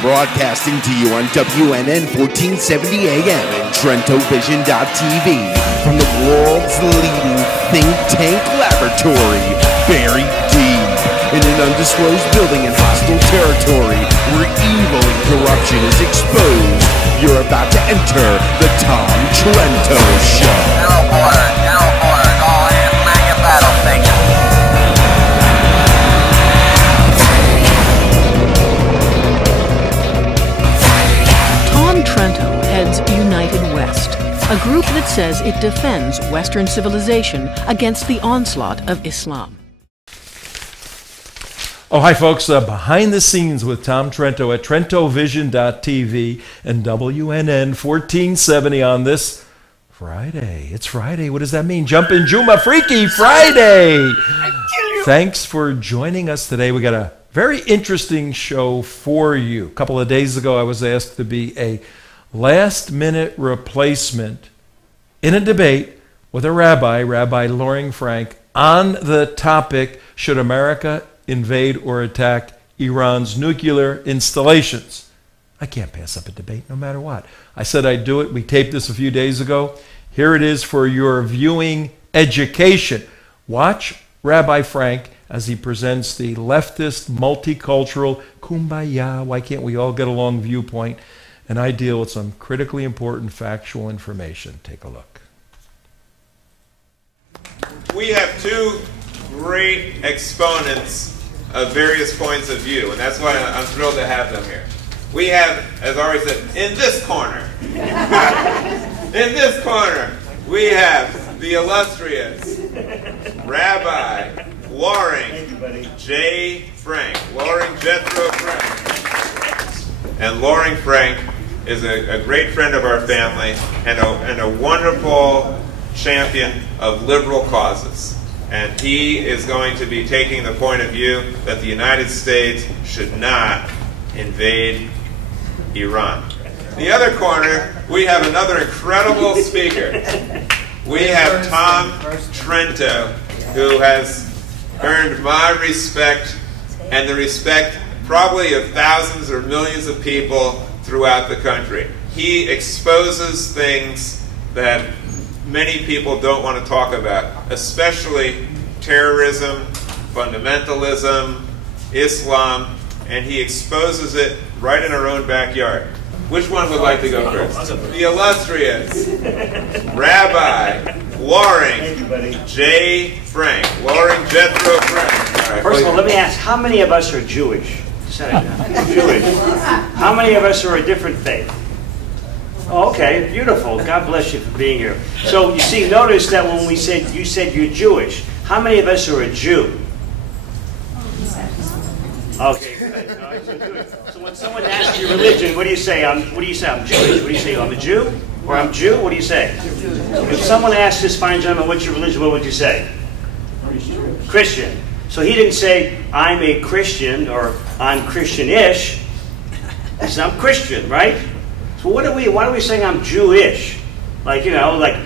Broadcasting to you on WNN 1470 AM and TrentoVision.tv from the world's leading think tank laboratory, buried deep in an undisclosed building in hostile territory where evil and corruption is exposed. You're about to enter the Tom Trento Show. General orders, all hands man your battle station. Tom Trento heads United West, a group that says it defends Western civilization against the onslaught of Islam. Oh, hi, folks. Behind the scenes with Tom Trento at TrentoVision.tv and WNN 1470 on this Friday. It's Friday. What does that mean? Jumpin' Juma Freaky Friday. Thanks for joining us today. We got a very interesting show for you. A couple of days ago, I was asked to be a last-minute replacement in a debate with a rabbi, Rabbi Loring Frank, on the topic, should America invade or attack Iran's nuclear installations? I can't pass up a debate no matter what. I said I'd do it. We taped this a few days ago. Here it is for your viewing education. Watch Rabbi Frank as he presents the leftist, multicultural, kumbaya, why can't we all get along viewpoint, and I deal with some critically important factual information. Take a look. We have two great exponents of various points of view, and that's why I'm thrilled to have them here. We have, as Ari said, in this corner, we have the illustrious Rabbi Loring J. Frank, Loring Jethro Frank. And Loring Frank is a great friend of our family and a wonderful champion of liberal causes. And he is going to be taking the point of view that the United States should not invade Iran. In the other corner, we have another incredible speaker. We have Tom Trento, who has earned my respect and the respect probably of thousands or millions of people throughout the country. He exposes things that many people don't want to talk about, especially terrorism, fundamentalism, Islam, and he exposes it right in our own backyard. Which one would like to go first? The illustrious Rabbi Loring J. Frank. Loring Jethro Frank. Right, first of all, let me ask, how many of us are Jewish? Jewish. How many of us are a different faith? Oh, okay, beautiful. God bless you for being here. So you see, notice that when you said you're Jewish, how many of us are a Jew? Okay, good. So when someone asks your religion, what do you say? I'm Jewish. What do you say? I'm a Jew? Or I'm Jew? What do you say? If someone asks this fine gentleman, what's your religion, what would you say? Christian. So he didn't say, I'm a Christian, or I'm Christian-ish. He said, I'm Christian, right? So why are we saying I'm Jewish? Like, you know, like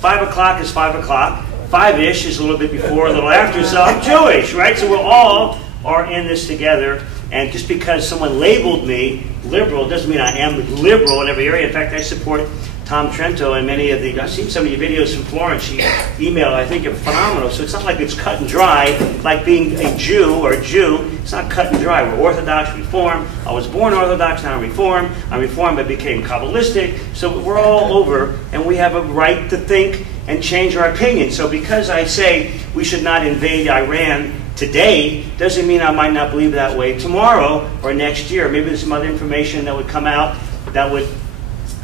5 o'clock is 5 o'clock. 5-ish is a little bit before, a little after, so I'm Jewish, right? So we all are in this together. And just because someone labeled me liberal doesn't mean I am liberal in every area. In fact, I support Tom Trento and many of the, I've seen some of your videos from Florence. She emailed, I think, are phenomenal. So it's not like it's cut and dry, like being a Jew or a Jew. It's not cut and dry. We're Orthodox, Reform. I was born Orthodox, now I'm Reform. I'm Reformed, but became Kabbalistic. So we're all over, and we have a right to think and change our opinion. So because I say we should not invade Iran today, doesn't mean I might not believe that way tomorrow or next year. Maybe there's some other information that would come out that would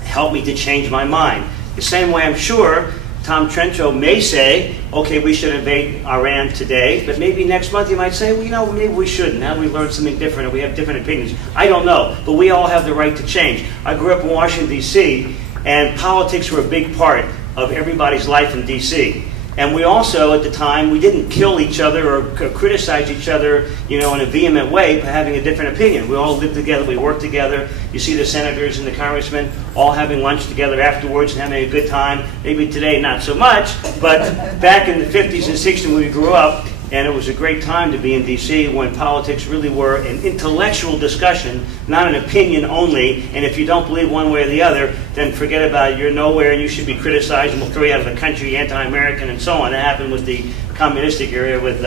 help me to change my mind. The same way I'm sure Tom Trento may say, okay, we should invade Iran today, but maybe next month he might say, well, you know, maybe we shouldn't. Now we learned something different and we have different opinions. I don't know, but we all have the right to change. I grew up in Washington, D.C., and politics were a big part of everybody's life in D.C. And we also, at the time, we didn't kill each other or criticize each other, you know, in a vehement way for having a different opinion. We all lived together, we worked together. You see the senators and the congressmen all having lunch together afterwards and having a good time. Maybe today, not so much, but back in the 50s and 60s when we grew up, And it was a great time to be in D.C. when politics really were an intellectual discussion, not an opinion only. And if you don't believe one way or the other, then forget about it. You're nowhere and you should be criticized and we'll throw you out of the country, anti-American and so on. That happened with the communistic area with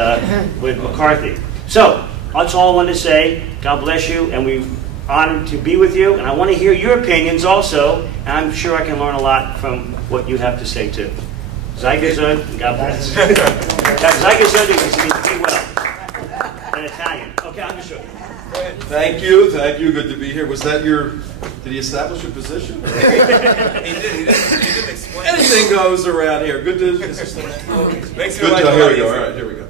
McCarthy. So that's all I wanted to say. God bless you, and we're honored to be with you. And I want to hear your opinions also, and I'm sure I can learn a lot from what you have to say too. Zygazud, God bless. Zygazud means be well in Italian. Okay, I'm just joking. Thank you. Good to be here. Was that did he establish a position? He did explain. Anything goes around here. Good to, Makes good your life to, a here lot we go. All easier. right, here we go.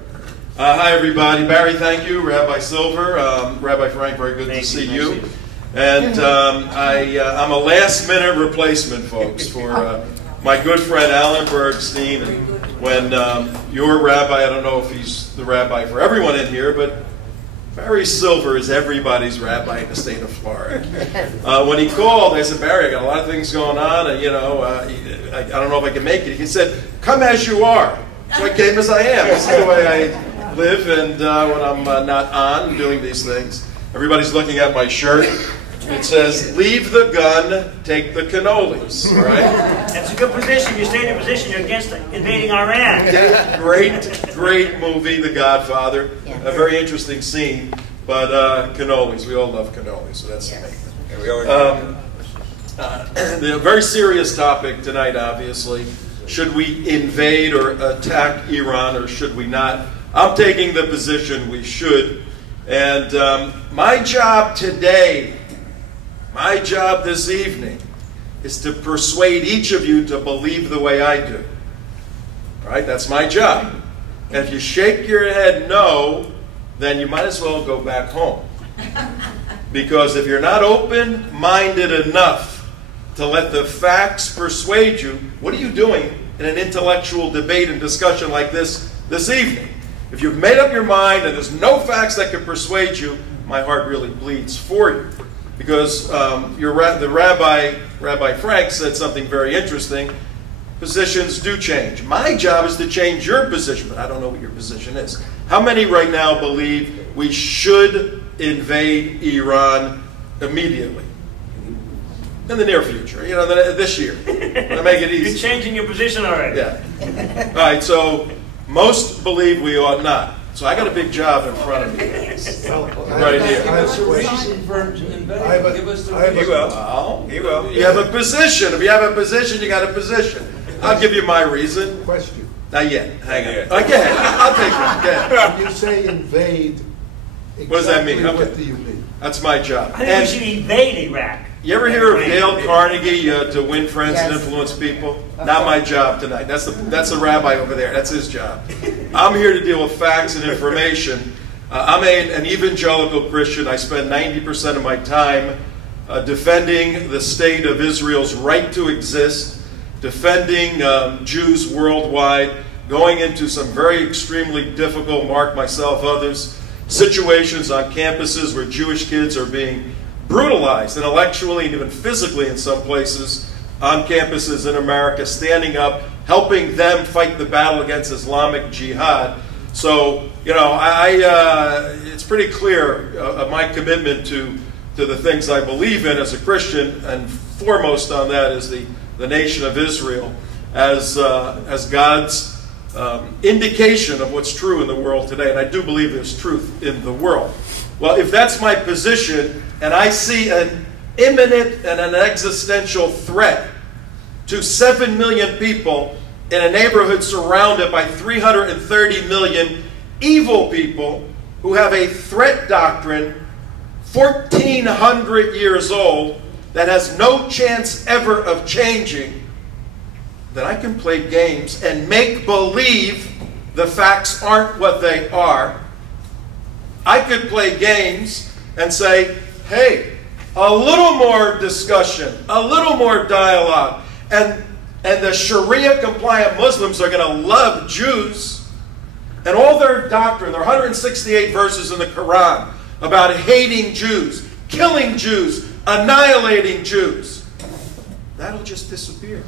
Hi, everybody. Barry, thank you. Rabbi Silver, Rabbi Frank, very good to see you. And I'm a last-minute replacement, folks, for my good friend Alan Bergstein. And when your rabbi, I don't know if he's the rabbi for everyone in here, but Barry Silver is everybody's rabbi in the state of Florida. When he called, I said, Barry, I got a lot of things going on, and I don't know if I can make it. He said, come as you are. So I came as I am. This is the way I live, and when I'm not on doing these things. Everybody's looking at my shirt. It says, leave the gun, take the cannolis, right? That's a good position. You stay in a position, you're against invading Iran. Yeah, great movie, The Godfather. A very interesting scene, but cannolis, we all love cannolis, so that's the main thing. The very serious topic tonight, obviously. Should we invade or attack Iran, or should we not? I'm taking the position we should. And my job today, my job this evening, is to persuade each of you to believe the way I do. Right? That's my job. And if you shake your head no, then you might as well go back home. Because if you're not open-minded enough to let the facts persuade you, what are you doing in an intellectual debate and discussion like this evening? If you've made up your mind and there's no facts that can persuade you, my heart really bleeds for you. Because the Rabbi Frank said something very interesting. Positions do change. My job is to change your position, but I don't know what your position is. How many right now believe we should invade Iran immediately? In the near future, this year. To make it easy. You're changing your position already. Yeah. All right, so most believe we ought not. So I got a big job in front of me. Right here. He will. You have a position. If you have a position, you got a position. I'll give you my reason. Question. Not yet. Hang on. Go ahead. I'll take one. Go ahead. When you say invade, What does that mean? what do you mean? That's my job. I think we should invade Iraq. You ever hear of Dale Carnegie to win friends and influence people? Not my job tonight. That's the rabbi over there. That's his job. I'm here to deal with facts and information. I'm an evangelical Christian. I spend 90% of my time defending the state of Israel's right to exist, defending Jews worldwide, going into some very extremely difficult, mark myself, others, situations on campuses where Jewish kids are being brutalized intellectually and even physically in some places on campuses in America, standing up, helping them fight the battle against Islamic jihad. So, it's pretty clear my commitment to the things I believe in as a Christian, and foremost on that is the nation of Israel as God's indication of what's true in the world today. And I do believe there's truth in the world. Well, if that's my position, and I see an imminent and an existential threat to 7 million people in a neighborhood surrounded by 330 million evil people who have a threat doctrine 1,400 years old that has no chance ever of changing, then I can play games and make believe the facts aren't what they are. I could play games and say, hey, a little more discussion, a little more dialogue, and the Sharia-compliant Muslims are going to love Jews, and all their doctrine, there are 168 verses in the Quran about hating Jews, killing Jews, annihilating Jews. That'll just disappear.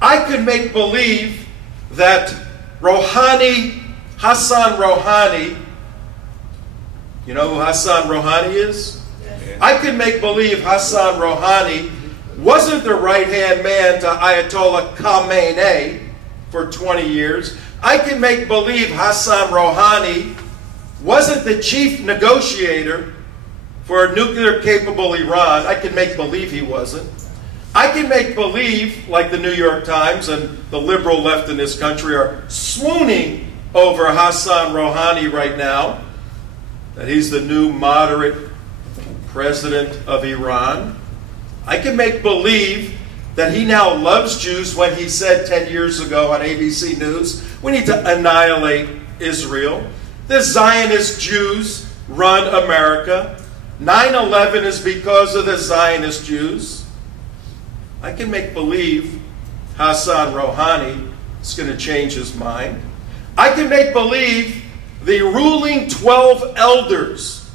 I could make believe that Rouhani Hassan Rouhani, you know who Hassan Rouhani is? I can make believe Hassan Rouhani wasn't the right-hand man to Ayatollah Khamenei for 20 years. I can make believe Hassan Rouhani wasn't the chief negotiator for a nuclear-capable Iran. I can make believe he wasn't. I can make believe, like the New York Times and the liberal left in this country are swooning over Hassan Rouhani right now, that he's the new moderate president of Iran. I can make believe that he now loves Jews when he said 10 years ago on ABC News, we need to annihilate Israel. The Zionist Jews run America. 9/11 is because of the Zionist Jews. I can make believe Hassan Rouhani is going to change his mind. I can make believe the ruling 12 elders,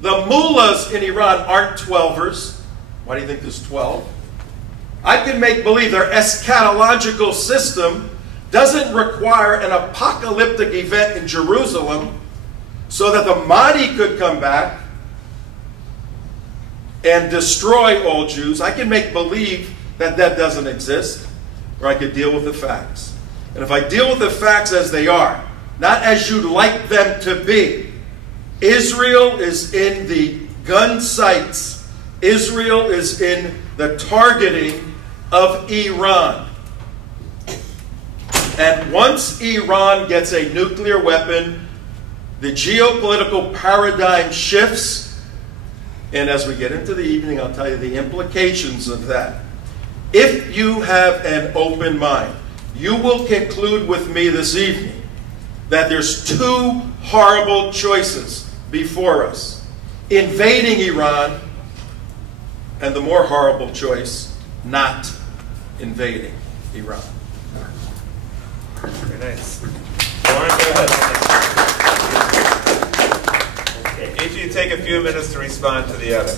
the mullahs in Iran aren't 12ers. Why do you think there's 12? I can make believe their eschatological system doesn't require an apocalyptic event in Jerusalem so that the Mahdi could come back and destroy all Jews. I can make believe that that doesn't exist, or I could deal with the facts. And if I deal with the facts as they are, not as you'd like them to be, Israel is in the gun sights. Israel is in the targeting of Iran. And once Iran gets a nuclear weapon, the geopolitical paradigm shifts. And as we get into the evening, I'll tell you the implications of that. If you have an open mind, you will conclude with me this evening that there's two horrible choices before us. Invading Iran, and the more horrible choice, not invading Iran. Very nice. Loring, go ahead. Each of you take a few minutes to respond to the other.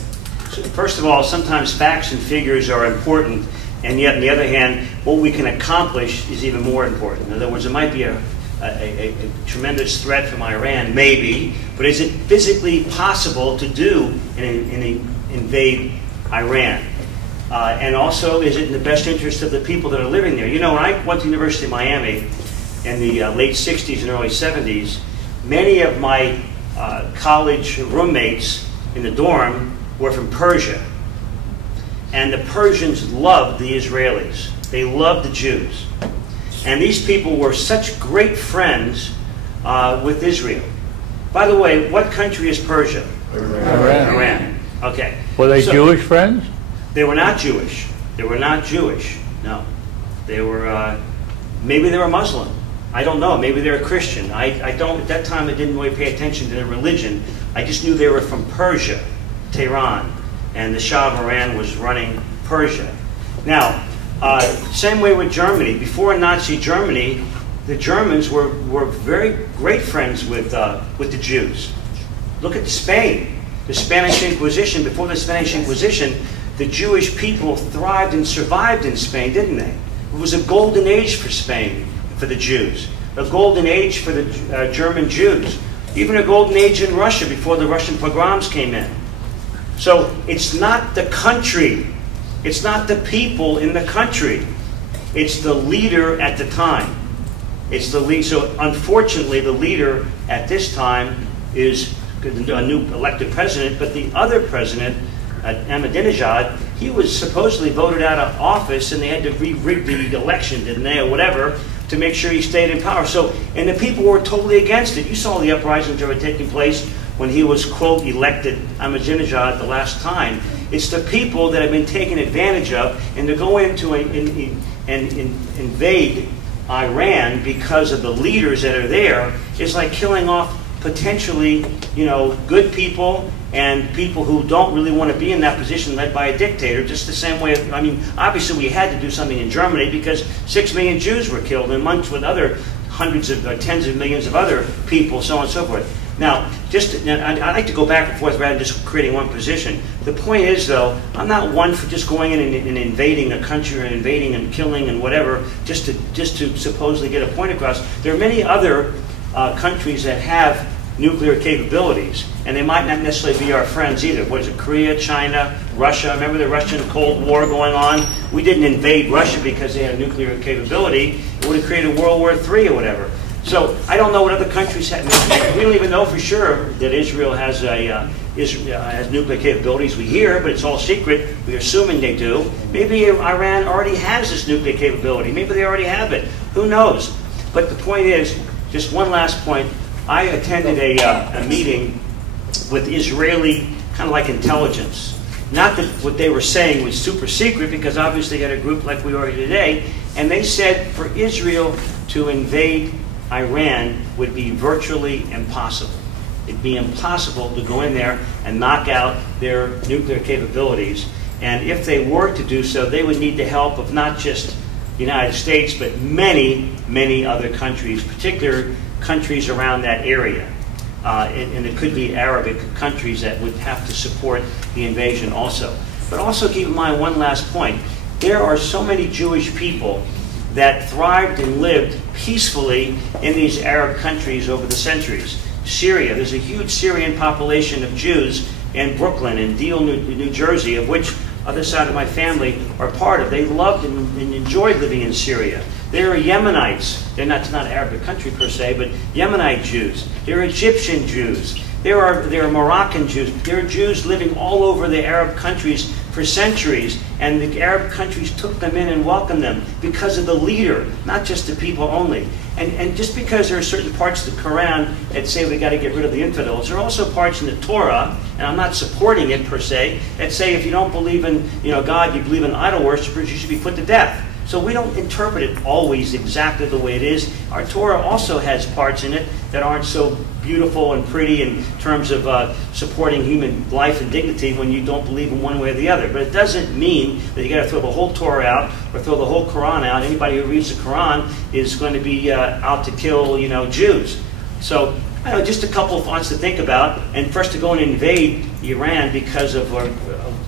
So first of all, sometimes facts and figures are important, and yet on the other hand, what we can accomplish is even more important. In other words, it might be a tremendous threat from Iran, maybe, but is it physically possible to do and invade Iran? And also, is it in the best interest of the people that are living there? You know, when I went to the University of Miami in the late 60s and early 70s, many of my college roommates in the dorm were from Persia. And the Persians loved the Israelis. They loved the Jews. And these people were such great friends with Israel. By the way, what country is Persia? Iran. Okay. Were they Jewish friends? They were not Jewish. They were not Jewish. No. They were, maybe they were Muslim. I don't know. Maybe they were Christian. I don't, at that time I didn't really pay attention to their religion. I just knew they were from Persia, Tehran. And the Shah of Iran was running Persia. Now, same way with Germany. Before Nazi Germany, the Germans were very great friends with the Jews. Look at Spain. The Spanish Inquisition. Before the Spanish Inquisition, the Jewish people thrived and survived in Spain, didn't they? It was a golden age for Spain, for the Jews. A golden age for the German Jews. Even a golden age in Russia before the Russian pogroms came in. So it's not the country. It's not the people in the country. It's the leader at the time. It's the lead. So unfortunately, the leader at this time is a new elected president, but the other president, Ahmadinejad, he was supposedly voted out of office, and they had to re-rig the election, didn't they, or whatever, to make sure he stayed in power. So, and the people were totally against it. You saw the uprisings that were taking place when he was, quote, elected Ahmadinejad the last time. It's the people that have been taken advantage of, and to go into and invade Iran because of the leaders that are there is like killing off potentially, you know, good people and people who don't really want to be in that position led by a dictator, just the same way, I mean, obviously we had to do something in Germany because 6 million Jews were killed, and amongst with other hundreds of, tens of millions of other people, so on and so forth. Now, I'd like to go back and forth rather than just creating one position. The point is, though, I'm not one for just going in and invading a country or invading and killing and whatever just to supposedly get a point across. There are many other countries that have nuclear capabilities, and they might not necessarily be our friends either. What is it, Korea, China, Russia? Remember the Russian Cold War going on? We didn't invade Russia because they had a nuclear capability. It would have created World War III or whatever. So I don't know what other countries have. We don't even know for sure that Israel has has nuclear capabilities. We hear, but it's all secret. We're assuming they do. Maybe Iran already has this nuclear capability. Maybe they already have it. Who knows? But the point is, just one last point. I attended a meeting with Israeli kind of like intelligence. Not that what they were saying was super secret, because obviously they had a group like we are here today, and they said for Israel to invade Iran would be virtually impossible. It'd be impossible to go in there and knock out their nuclear capabilities. And if they were to do so, they would need the help of not just the United States, but many, many other countries, particular countries around that area. And it could be Arabic countries that would have to support the invasion also. But also keep in mind one last point. There are so many Jewish people that thrived and lived peacefully in these Arab countries over the centuries. Syria, there's a huge Syrian population of Jews in Brooklyn and Deal, New Jersey, of which other side of my family are part of. They loved and enjoyed living in Syria. There are Yemenites. They're not Arabic country per se, but Yemenite Jews. There are Egyptian Jews. There are Moroccan Jews. There are Jews living all over the Arab countries for centuries, and the Arab countries took them in and welcomed them because of the leader, not just the people only. And just because there are certain parts of the Quran that say we got to get rid of the infidels, there are also parts in the Torah, and I'm not supporting it per se, that say if you don't believe in God, you believe in idol worshippers, you should be put to death. So we don't interpret it always exactly the way it is. Our Torah also has parts in it that aren't so beautiful and pretty in terms of supporting human life and dignity when you don't believe in one way or the other. But it doesn't mean that you got to throw the whole Torah out or throw the whole Quran out. Anybody who reads the Quran is going to be out to kill, Jews. So I don't know, just a couple of thoughts to think about. And first, to go and invade Iran because of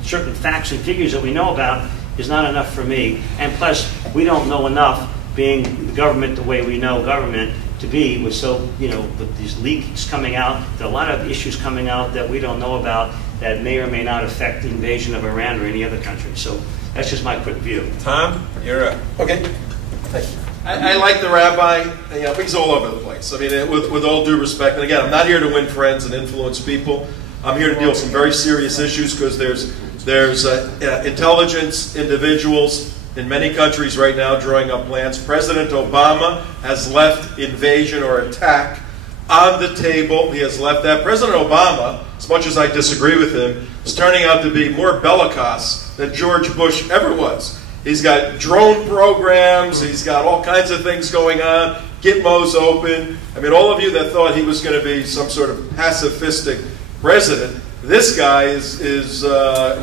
certain facts and figures that we know about is not enough for me. And plus, we don't know enough, being the government the way we know government to be, with with these leaks coming out, there are a lot of issues coming out that we don't know about that may or may not affect the invasion of Iran or any other country. So that's just my quick view. Tom, you're up. Okay. Thank you. I like the rabbi. He's all over the place. I mean, with all due respect, and again, I'm not here to win friends and influence people. I'm here to deal with some very serious issues, because there's intelligence individuals in many countries right now drawing up plans. President Obama has left invasion or attack on the table. He has left that. President Obama, as much as I disagree with him, is turning out to be more bellicose than George Bush ever was. He's got drone programs. He's got all kinds of things going on. Gitmo's open. I mean, all of you that thought he was going to be some sort of pacifistic president, this guy is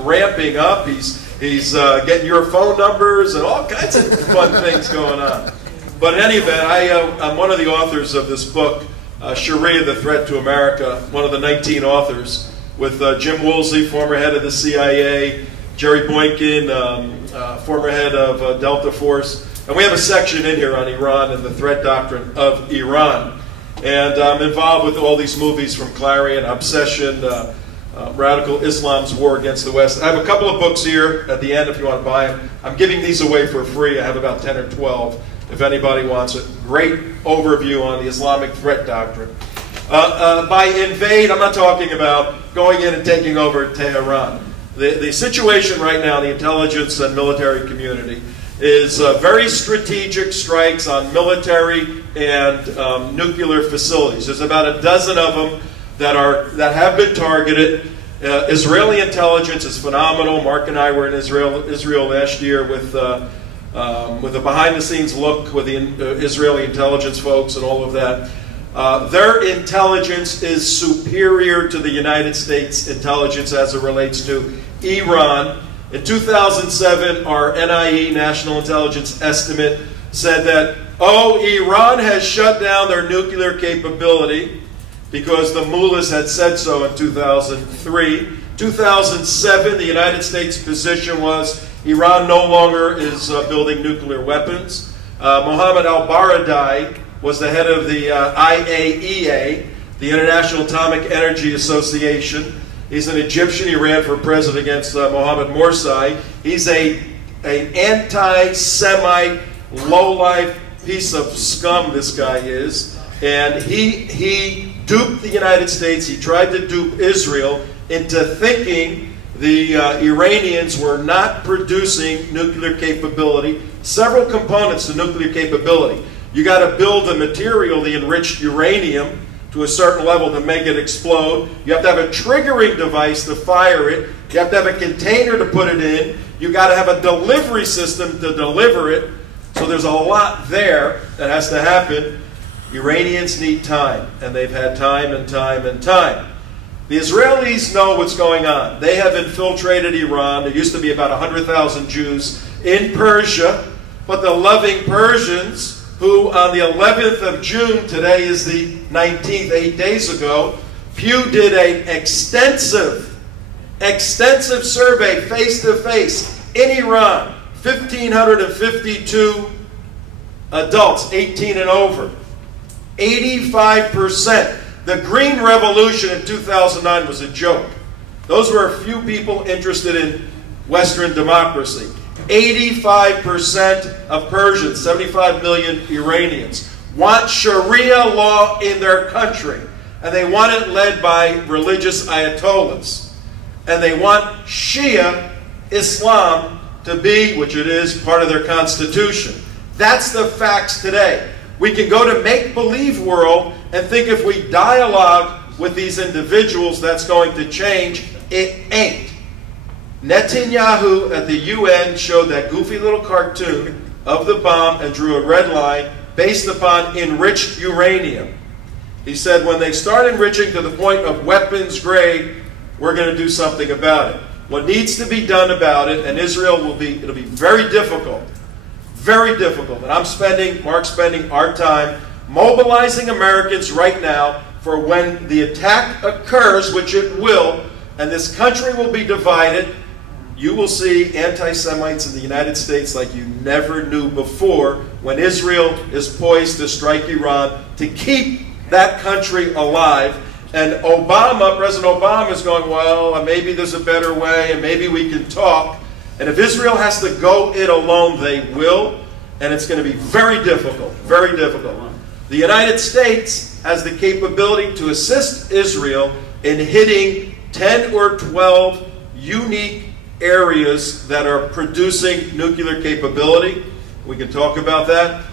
ramping up. He's getting your phone numbers and all kinds of fun things going on. But in any event, I'm one of the authors of this book, Sharia, the Threat to America, one of the 19 authors, with Jim Woolsey, former head of the CIA, Jerry Boykin, former head of Delta Force. And we have a section in here on Iran and the threat doctrine of Iran. And I'm involved with all these movies from Clarion, Obsession, Radical Islam's War Against the West. I have a couple of books here at the end if you want to buy them. I'm giving these away for free. I have about 10 or 12 if anybody wants it. Great overview on the Islamic threat doctrine. By invade, I'm not talking about going in and taking over Tehran. The situation right now in the intelligence and military community is very strategic strikes on military and nuclear facilities. There's about a dozen of them that have been targeted. Israeli intelligence is phenomenal. Mark and I were in Israel last year with a behind-the-scenes look with the Israeli intelligence folks and all of that. Their intelligence is superior to the United States intelligence as it relates to Iran. In 2007, our NIE, National Intelligence Estimate, said that, Iran has shut down their nuclear capability because the mullahs had said so in 2003. 2007, the United States position was Iran no longer is building nuclear weapons. Mohammed al-Baradei was the head of the IAEA, the International Atomic Energy Association. He's an Egyptian. He ran for president against Mohammed Morsi. He's an anti-Semite, low-life piece of scum, this guy is. And he duped the United States. He tried to dupe Israel into thinking the Iranians were not producing nuclear capability. Several components to nuclear capability. You got to build the material, the enriched uranium, to a certain level to make it explode. You have to have a triggering device to fire it. You have to have a container to put it in. You got to have a delivery system to deliver it. So there's a lot there that has to happen. Iranians need time, and they've had time and time and time. The Israelis know what's going on. They have infiltrated Iran. There used to be about 100,000 Jews in Persia, but the loving Persians, who on the 11th of June, today is the 19th, 8 days ago, Pew did an extensive survey face-to-face in Iran, 1,552 adults, 18 and over. 85%. The Green Revolution in 2009 was a joke. Those were a few people interested in Western democracy. 85% of Persians, 75 million Iranians, want Sharia law in their country. And they want it led by religious ayatollahs. And they want Shia Islam to be, which it is, part of their constitution. That's the facts today. We can go to make-believe world and think if we dialogue with these individuals that's going to change. It ain't. Netanyahu at the UN showed that goofy little cartoon of the bomb and drew a red line based upon enriched uranium. He said when they start enriching to the point of weapons grade, we're going to do something about it. What needs to be done about it, and Israel will be, it'll be very difficult. Very difficult. And Mark's spending our time mobilizing Americans right now for when the attack occurs, which it will, and this country will be divided. You will see anti-Semites in the United States like you never knew before when Israel is poised to strike Iran to keep that country alive. And President Obama is going, well, maybe there's a better way and maybe we can talk. And if Israel has to go it alone, they will. And it's going to be very difficult, very difficult. The United States has the capability to assist Israel in hitting 10 or 12 unique areas that are producing nuclear capability. We can talk about that.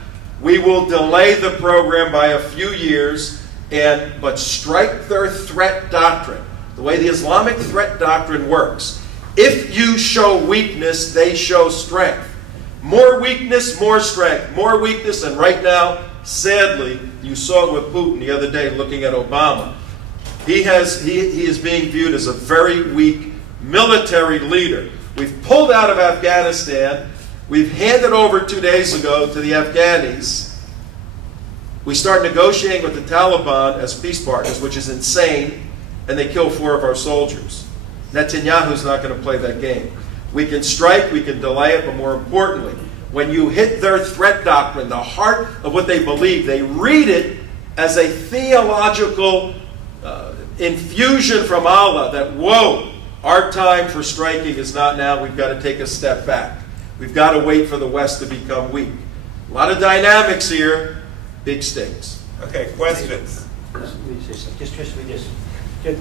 We will delay the program by a few years, but strike their threat doctrine. The way the Islamic threat doctrine works. If you show weakness, they show strength. More weakness, more strength. More weakness, and right now, sadly, you saw it with Putin the other day looking at Obama. He is being viewed as a very weak military leader. We've pulled out of Afghanistan. We've handed over 2 days ago to the Afghanis. We start negotiating with the Taliban as peace partners, which is insane, and they kill 4 of our soldiers. Netanyahu's not going to play that game. We can strike, we can delay it, but more importantly, when you hit their threat doctrine, the heart of what they believe, they read it as a theological infusion from Allah that, whoa, our time for striking is not now, we've got to take a step back. We've got to wait for the West to become weak. A lot of dynamics here, big stakes. Okay, questions?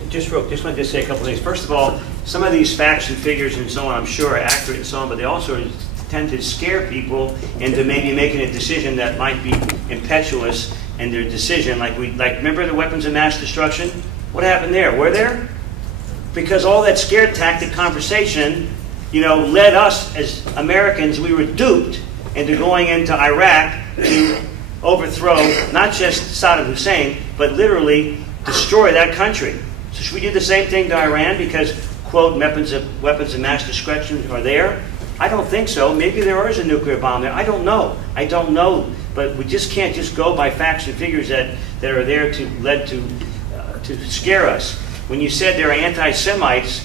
Just wanted to say a couple things. First of all, some of these facts and figures and so on, I'm sure are accurate and so on, but they also tend to scare people into maybe making a decision that might be impetuous in their decision. Like remember the weapons of mass destruction? What happened there? Were there? Because all that scare tactic conversation, led us as Americans, we were duped into going into Iraq to overthrow not just Saddam Hussein, but literally destroy that country. So should we do the same thing to Iran because, quote, weapons of mass destruction are there? I don't think so. Maybe there is a nuclear bomb there. I don't know. I don't know. But we just can't just go by facts and figures that are there to scare us. When you said there are anti-Semites,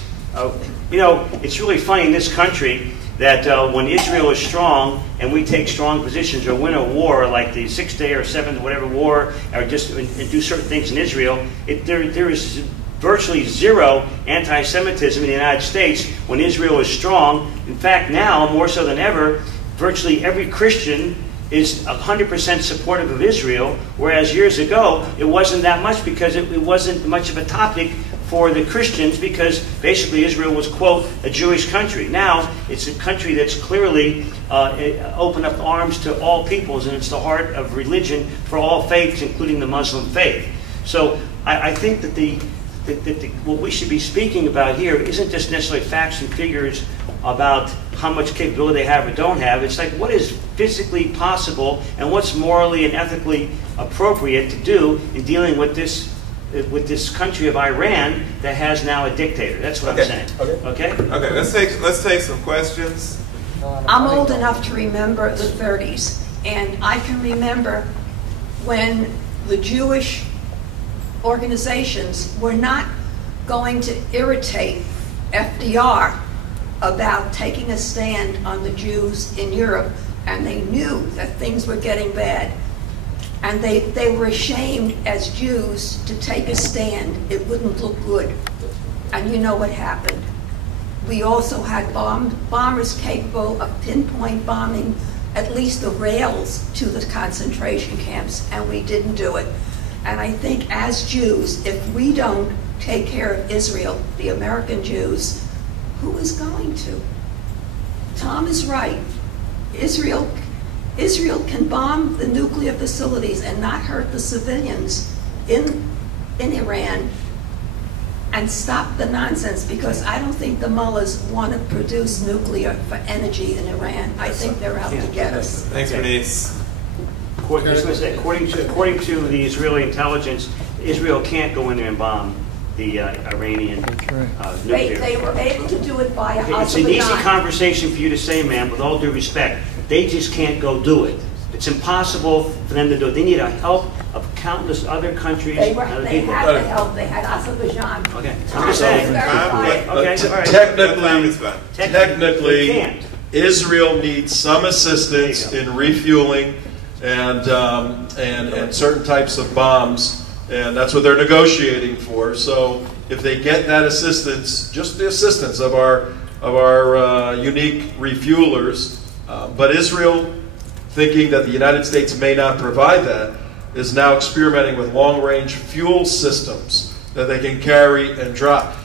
it's really funny in this country, that when Israel is strong and we take strong positions or win a war, like the 6th Day or 7th, whatever war, or just and do certain things in Israel, there is virtually zero anti-Semitism in the United States when Israel is strong. In fact, now, more so than ever, virtually every Christian is 100% supportive of Israel, whereas years ago, it wasn't that much because it wasn't much of a topic for the Christians, because basically Israel was, quote, a Jewish country. Now, it's a country that's clearly opened up arms to all peoples, and it's the heart of religion for all faiths, including the Muslim faith. So I think that what we should be speaking about here isn't just necessarily facts and figures about how much capability they have or don't have. It's like, what is physically possible and what's morally and ethically appropriate to do in dealing with this country of Iran that has now a dictator. That's what I'm saying. Okay? Okay, let's take some questions. I'm old enough to remember the 30s, and I can remember when the Jewish organizations were not going to irritate FDR about taking a stand on the Jews in Europe, and they knew that things were getting bad. And they were ashamed as Jews to take a stand. It wouldn't look good. And you know what happened. We also had bombers capable of pinpoint bombing at least the rails to the concentration camps, and we didn't do it. And I think as Jews, if we don't take care of Israel, the American Jews, who is going to? Tom is right. Israel can bomb the nuclear facilities and not hurt the civilians in Iran and stop the nonsense, because I don't think the mullahs want to produce nuclear for energy in Iran. I think they're out to get us. Thanks, Bernice. According to the Israeli intelligence, Israel can't go in there and bomb the Iranian nuclear. They were able to do it via Azerbaijan. It's an easy conversation for you to say, ma'am, with all due respect. They just can't go do it. It's impossible for them to do it. They need the help of countless other countries. They had the help. They had Azerbaijan. Okay, I'm just saying. Technically, Israel needs some assistance in refueling and certain types of bombs, and that's what they're negotiating for. So if they get that assistance, just the assistance of our unique refuelers, but Israel, thinking that the United States may not provide that, is now experimenting with long-range fuel systems that they can carry and drop.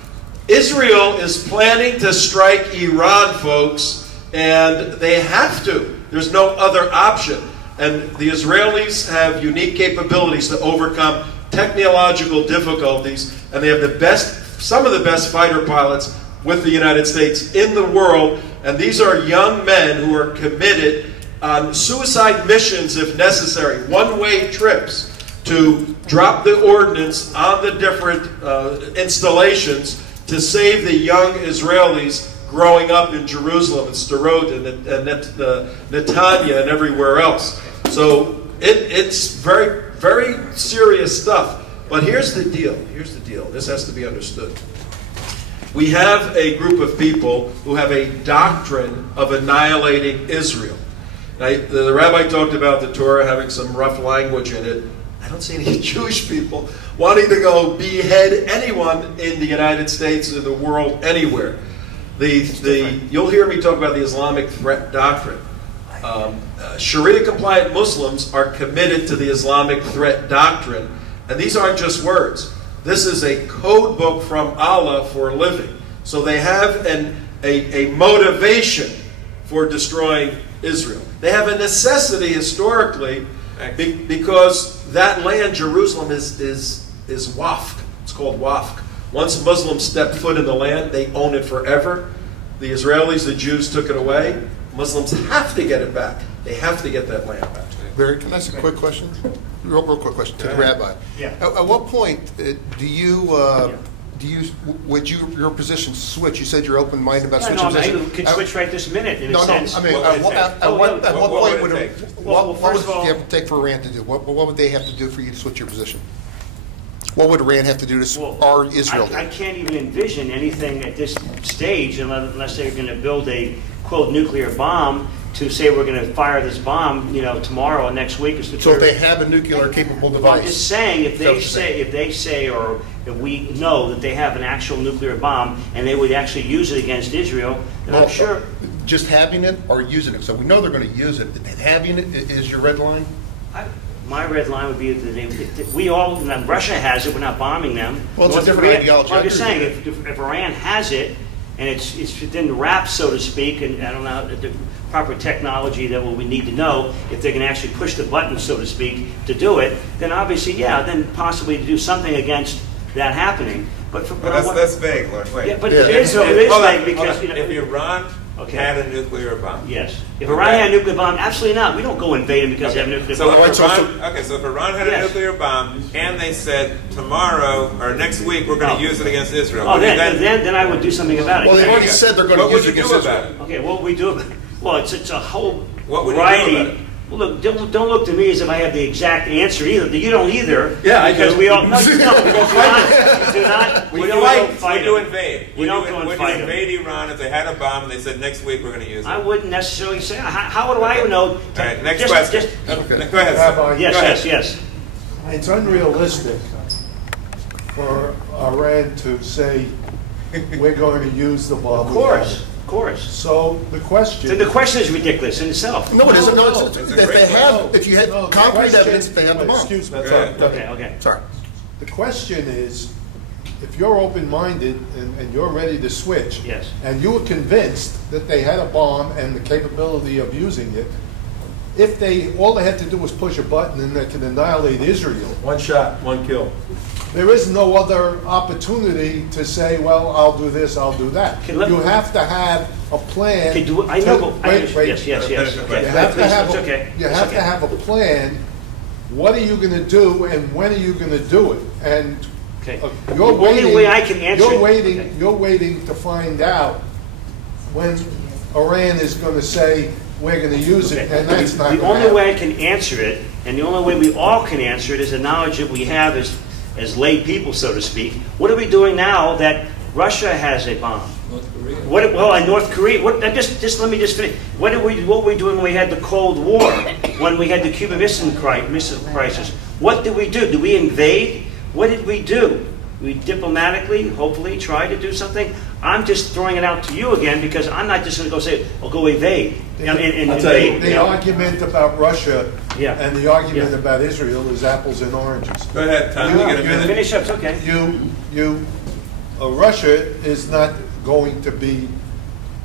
Israel is planning to strike Iran, folks, and they have to. There's no other option. And the Israelis have unique capabilities to overcome technological difficulties, and they have some of the best fighter pilots with the United States in the world. And these are young men who are committed on suicide missions, if necessary, one-way trips to drop the ordnance on the different installations to save the young Israelis growing up in Jerusalem and Sderot and Netanya and everywhere else. So it's very, very serious stuff. But here's the deal. Here's the deal. This has to be understood. We have a group of people who have a doctrine of annihilating Israel. Now, the rabbi talked about the Torah having some rough language in it. I don't see any Jewish people wanting to go behead anyone in the United States or the world anywhere. You'll hear me talk about the Islamic threat doctrine. Sharia-compliant Muslims are committed to the Islamic threat doctrine, and these aren't just words. This is a code book from Allah for living. So they have a motivation for destroying Israel. They have a necessity historically because that land, Jerusalem, is wafq. It's called wafq. Once Muslims step foot in the land, they own it forever. The Israelis, the Jews took it away. Muslims have to get it back. They have to get that land back. Barry, can I ask a quick question? Real quick question to the rabbi. Yeah. At what point would your position switch? You said you're open-minded about switching position. You can switch right this minute, in a sense. I mean, at what point would it? What would you have to take for Iran to do? What would they have to do for you to switch your position? What would Iran have to do to our Israel? I can't even envision anything at this stage unless they're going to build a quote nuclear bomb to say we're going to fire this bomb, tomorrow or next week. So if they have a nuclear capable device. Well, I'm just saying, if they say, or if we know that they have an actual nuclear bomb and they would actually use it against Israel, then I'm sure. Just having it or using it. So we know they're going to use it. Having it is your red line? My red line would be that we all, Russia has it, we're not bombing them. Well, it's a different ideology. Well, I'm just saying, if Iran has it, and it's within the wraps, so to speak, and I don't know the proper technology that we need to know, if they can actually push the button, so to speak, to do it, then obviously, then possibly to do something against that happening. But that's vague, Lord. Wait. Yeah, but it is vague because if Iran had a nuclear bomb. Yes. If Iran had a nuclear bomb, absolutely not. We don't go invade them because they have a nuclear bomb. So if Iran had a nuclear bomb and they said tomorrow or next week we're going to use it against Israel. Oh, then I would do something about it. Well, they've already said they're going to use it against Israel. What would you do about it? Okay, what would we do about it? Well, it's a whole variety. You do about it? Well, look, don't look to me as if I have the exact answer either. You don't either. Yeah, because we all. No, you don't. Do not. We don't fight them. We do invade. We don't go and fight them. Would you invade Iran if they had a bomb and they said next week we're going to use it? I wouldn't necessarily say. How would I even know? All right, next question. Go ahead. Rabbi, yes. It's unrealistic for Iran to say we're going to use the bomb. Of course. So the question. The question is ridiculous in itself. No, it isn't. No, if you had concrete evidence, they have the bomb. Excuse me. Okay. Sorry. The question is, if you're open-minded and you're ready to switch, yes, and you were convinced that they had a bomb and the capability of using it, if all they had to do was push a button and they can annihilate Israel. One shot, one kill. There is no other opportunity to say, well, I'll do this, I'll do that. You have to have a plan. Wait. Yes. You have to have a plan. What are you going to do, and when are you going to do it? And you're waiting. Only way I can answer You're waiting to find out when Iran is going to say we're going to use it, and that's not. The only way I can answer it, and the only way we all can answer it, is the knowledge that we have as lay people, so to speak. What are we doing now that Russia has a bomb? North Korea. Let me just finish. What were we doing when we had the Cold War? When we had the Cuban Missile Crisis? What did we do? Did we invade? What did we do? We diplomatically, hopefully, try to do something. I'm just throwing it out to you again because I'm not just going to go say, "I'll go evade." The argument about Russia and the argument about Israel is apples and oranges. Go ahead, Tom. You get a minute. Finish up. It's okay. Russia is not going to be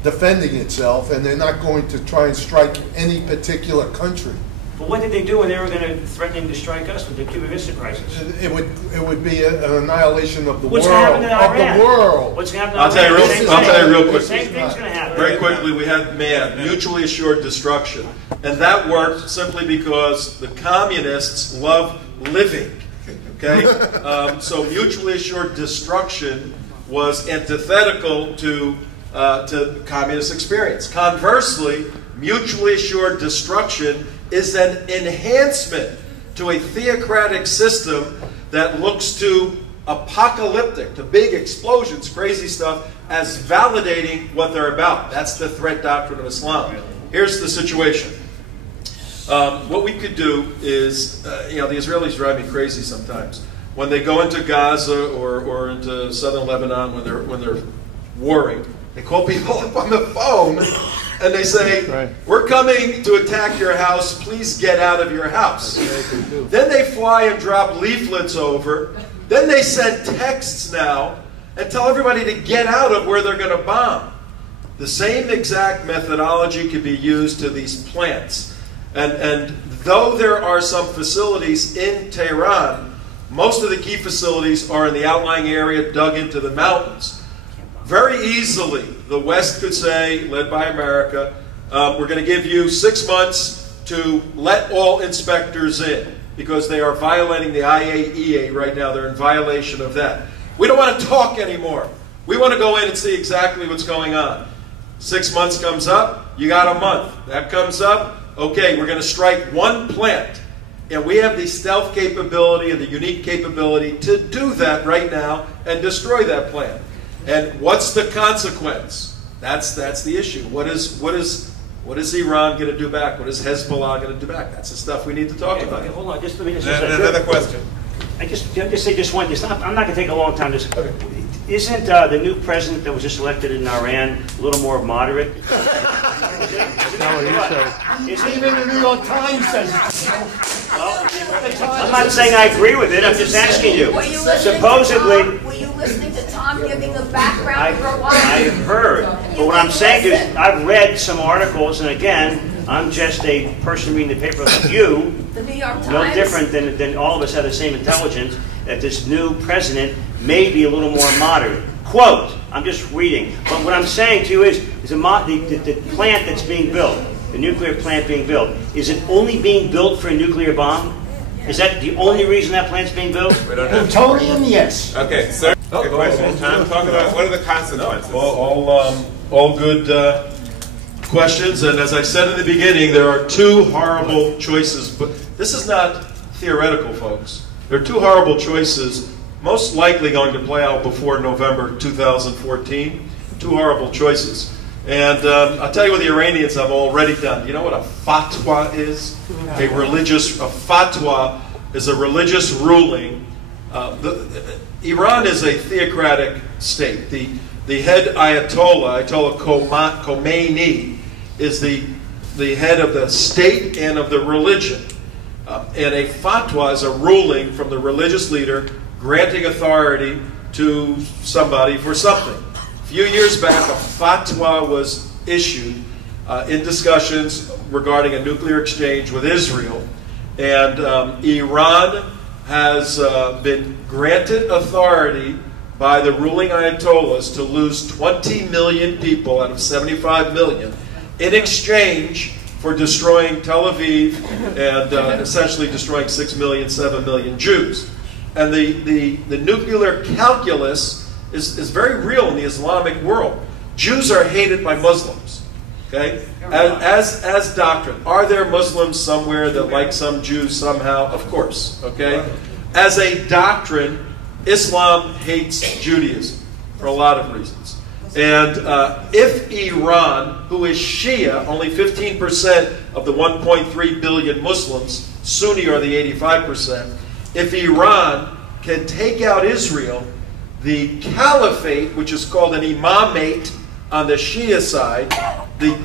defending itself, and they're not going to try and strike any particular country. But what did they do when they were going to threaten to strike us with the Cuban Missile Crisis? It would be an annihilation of the world. What's going to happen to Iran? The world. What's going to happen I'll tell you real quick. The same thing's going to happen. Very quickly, we had mutually assured destruction, and that worked simply because the communists love living. Okay, so mutually assured destruction was antithetical to communist experience. Conversely, mutually assured destruction is an enhancement to a theocratic system that looks to apocalyptic, to big explosions, crazy stuff, as validating what they're about. That's the threat doctrine of Islam. Here's the situation. What we could do is, the Israelis drive me crazy sometimes. When they go into Gaza or into southern Lebanon, when they're warring, they call people up on the phone and they say, "We're coming to attack your house. Please get out of your house." Then they fly and drop leaflets over. Then they send texts now and tell everybody to get out of where they're going to bomb. The same exact methodology could be used to these plants. And though there are some facilities in Tehran, most of the key facilities are in the outlying area dug into the mountains. Very easily, the West could say, led by America, we're going to give you 6 months to let all inspectors in because they are violating the IAEA right now. They're in violation of that. We don't want to talk anymore. We want to go in and see exactly what's going on. 6 months comes up, you got a month. That comes up, okay, we're going to strike one plant. And we have the stealth capability and the unique capability to do that right now and destroy that plant. And what's the consequence? That's the issue. What is Iran going to do back? What is Hezbollah going to do back? That's the stuff we need to talk about. Okay, hold on, let me just Another question. I just say just one. I'm not going to take a long time. Isn't the new president that was just elected in Iran a little more moderate? Even the New York Times says I'm not saying I agree with it. I'm just asking you. Supposedly, were you listening to Tom giving the background for a while? I heard. But what I'm saying is, I've read some articles, and again, I'm just a person reading the paper like you. The New York Times. No different than all of us have the same intelligence. That this new president may be a little more moderate. Quote. I'm just reading. But what I'm saying to you is the plant that's being built, the nuclear plant being built, is it only being built for a nuclear bomb? Is that the only reason that plant's being built? plutonium, yes. Okay, sir. Good question. Tom, talk about what are the consequences? All good questions. And as I said in the beginning, there are two horrible choices. But this is not theoretical, folks. There are two horrible choices, most likely going to play out before November 2014. Two horrible choices. And I'll tell you what the Iranians have already done. You know what a fatwa is? A fatwa is a religious ruling. Iran is a theocratic state. The head Ayatollah Khomeini, is the head of the state and of the religion. And a fatwa is a ruling from the religious leader granting authority to somebody for something. A few years back, a fatwa was issued in discussions regarding a nuclear exchange with Israel. And Iran has been granted authority by the ruling Ayatollahs to lose 20 million people out of 75 million in exchange for destroying Tel Aviv and essentially destroying 6 million, 7 million Jews. And the nuclear calculus is very real in the Islamic world. Jews are hated by Muslims, okay? As doctrine. Are there Muslims somewhere that like some Jews somehow? Of course, okay? As a doctrine, Islam hates Judaism for a lot of reasons. And if Iran, who is Shia, only 15% of the 1.3 billion Muslims, Sunni are the 85%, if Iran can take out Israel, the caliphate, which is called an imamate on the Shia side, the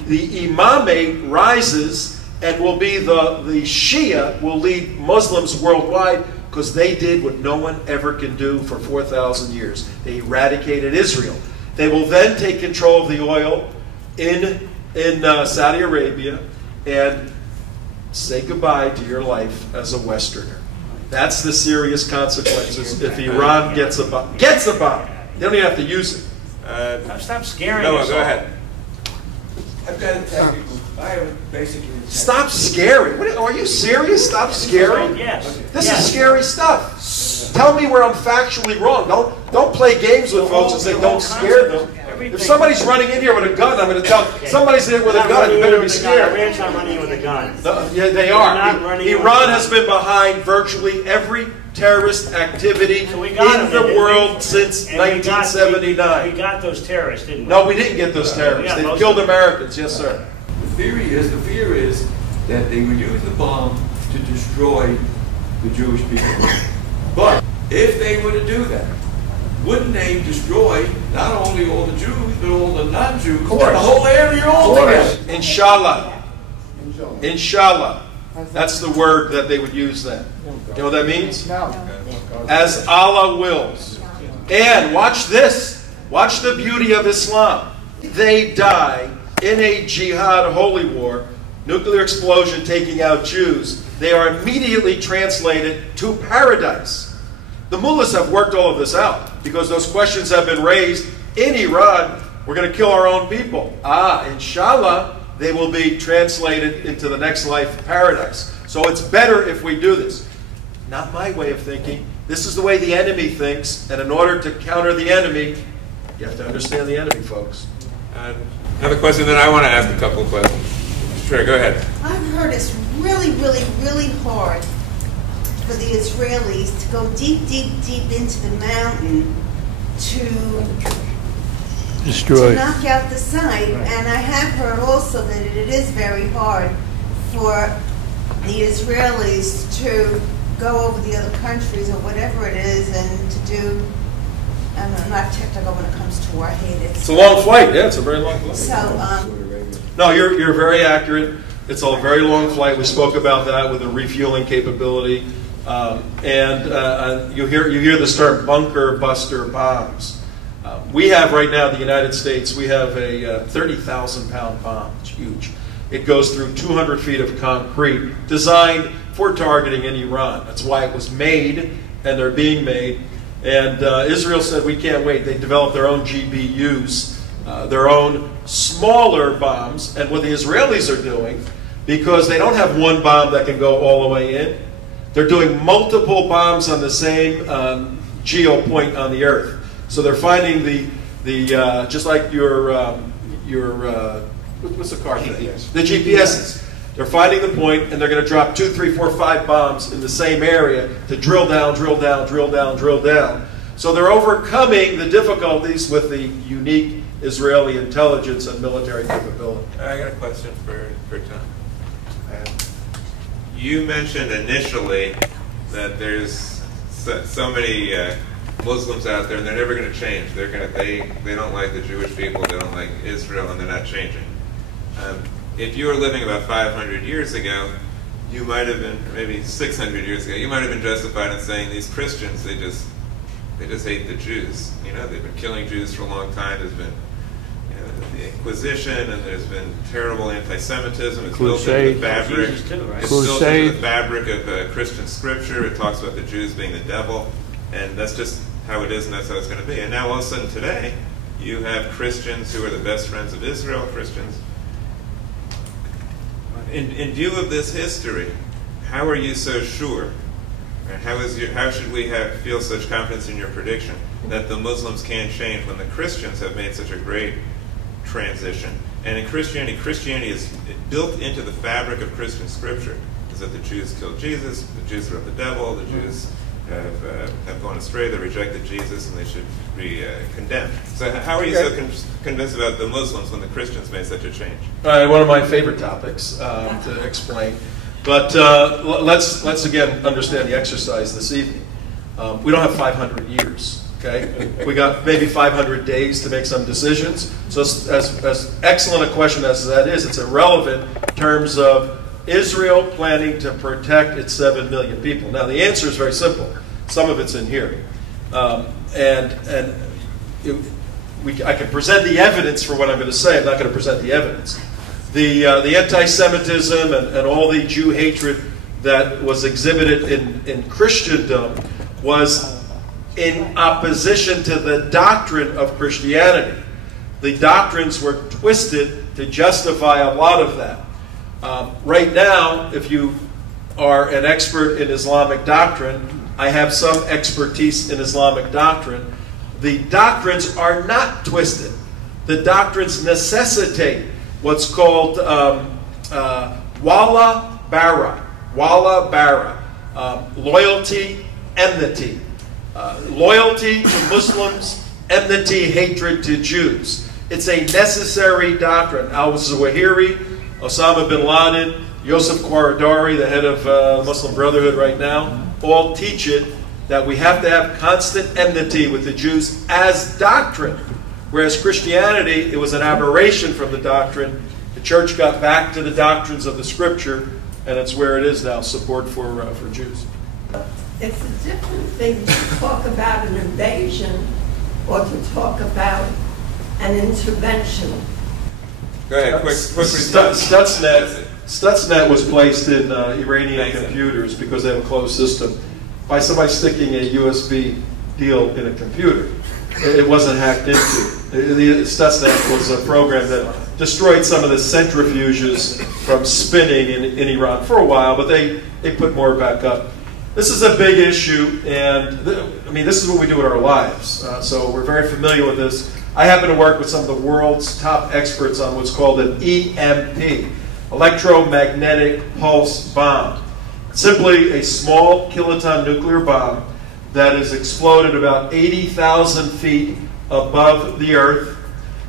imamate rises and will be the Shia will lead Muslims worldwide because they did what no one ever can do for 4,000 years. They eradicated Israel. They will then take control of the oil in Saudi Arabia and say goodbye to your life as a Westerner. That's the serious consequences if Iran gets a bomb. Gets a bomb. They don't even have to use it. Stop scaring Noah, go ahead. I've got a technical. I have basically. Stop scaring. Are you serious? Stop scaring. Yes. This is scary stuff. Tell me where I'm factually wrong. Don't play games with folks and say don't scare them. If somebody's running in here with a gun, I'm going to tell them, somebody's in here with a gun, you better be scared. Iran's not running in with a gun. Yeah, they are. Iran has been behind virtually every terrorist activity in the world since 1979. We got those terrorists, didn't we? No, we didn't get those terrorists. They killed Americans. Yes, sir. The fear is that they would use the bomb to destroy the Jewish people. But if they were to do that, wouldn't they destroy not only all the Jews, but all the non-Jews, and the whole area altogether? Inshallah. Inshallah. That's the word that they would use then. You know what that means? As Allah wills. And watch this. Watch the beauty of Islam. They die in a jihad holy war, nuclear explosion taking out Jews. They are immediately translated to paradise. The mullahs have worked all of this out because those questions have been raised in Iran. We're going to kill our own people. Inshallah, they will be translated into the next life paradise. So it's better if we do this. Not my way of thinking. This is the way the enemy thinks, and in order to counter the enemy, you have to understand the enemy, folks. Another question that I want to ask a couple of questions. Sure, go ahead. I've heard it's really, really, really hard for the Israelis to go deep, deep, deep into the mountain to destroy. To knock out the site. Right. And I have heard also that it is very hard for the Israelis to go over the other countries or whatever it is and to do, I'm not technical when it comes to warhead. It's a long flight, yeah, it's a very long flight. So, no, you're very accurate. It's a very long flight. We spoke about that with a refueling capability. You hear this term, bunker buster bombs. We have right now in the United States, we have a 30,000-pound bomb. It's huge. It goes through 200 feet of concrete, designed for targeting in Iran. That's why it was made, and they're being made. And Israel said, we can't wait. They developed their own GBUs, their own smaller bombs. And what the Israelis are doing, because they don't have one bomb that can go all the way in, they're doing multiple bombs on the same geo point on the Earth. So they're finding the just like your what's the car thing? GPS. The GPSs. They're finding the point, and they're going to drop 2, 3, 4, 5 bombs in the same area to drill down, drill down, drill down, drill down. So they're overcoming the difficulties with the unique Israeli intelligence and military capability. I got a question for Tom. You mentioned initially that there's so many Muslims out there, and they're never going to change. They don't like the Jewish people, they don't like Israel, and they're not changing. If you were living about 500 years ago, you might have been, maybe 600 years ago, you might have been justified in saying these Christians, they just hate the Jews. You know, they've been killing Jews for a long time. There's been the Inquisition, and there's been terrible anti-Semitism. It's built into the fabric. It's built into the fabric of Christian scripture. It talks about the Jews being the devil, and that's just how it is, and that's how it's going to be. And now all of a sudden today, you have Christians who are the best friends of Israel, Christians. In view of this history, how are you so sure? How should we feel such confidence in your prediction that the Muslims can change when the Christians have made such a great transition? And in Christianity is built into the fabric of Christian scripture, is that the Jews killed Jesus, the Jews are of the devil, the Jews have gone astray, they rejected Jesus, and they should be condemned. So how are you so convinced about the Muslims when the Christians made such a change? One of my favorite topics to explain. But let's again understand the exercise this evening. We don't have 500 years, okay? We got maybe 500 days to make some decisions. So as excellent a question as that is, it's irrelevant in terms of Israel planning to protect its 7 million people. Now, the answer is very simple. Some of it's in here. I can present the evidence for what I'm going to say. I'm not going to present the evidence. The anti-Semitism and all the Jew hatred that was exhibited in Christendom was in opposition to the doctrine of Christianity. The doctrines were twisted to justify a lot of that. Right now, if you are an expert in Islamic doctrine, I have some expertise in Islamic doctrine. The doctrines are not twisted. The doctrines necessitate what's called wala bara, loyalty, enmity. Loyalty to Muslims, enmity, hatred to Jews. It's a necessary doctrine. Al-Zawahiri, Osama bin Laden, Yosef Qaradari, the head of Muslim Brotherhood right now, all teach it that we have to have constant enmity with the Jews as doctrine. Whereas Christianity, it was an aberration from the doctrine. The church got back to the doctrines of the scripture, and it's where it is now, support for Jews. It's a different thing to talk about an invasion or to talk about an intervention. Go ahead, quick Stuxnet was placed in Iranian computers because they have a closed system by somebody sticking a USB deal in a computer. It wasn't hacked into. Stuxnet was a program that destroyed some of the centrifuges from spinning in Iran for a while, but they put more back up. This is a big issue, and this is what we do in our lives. So we're very familiar with this. I happen to work with some of the world's top experts on what's called an EMP, electromagnetic pulse bomb. Simply a small kiloton nuclear bomb that is exploded about 80,000 feet above the Earth.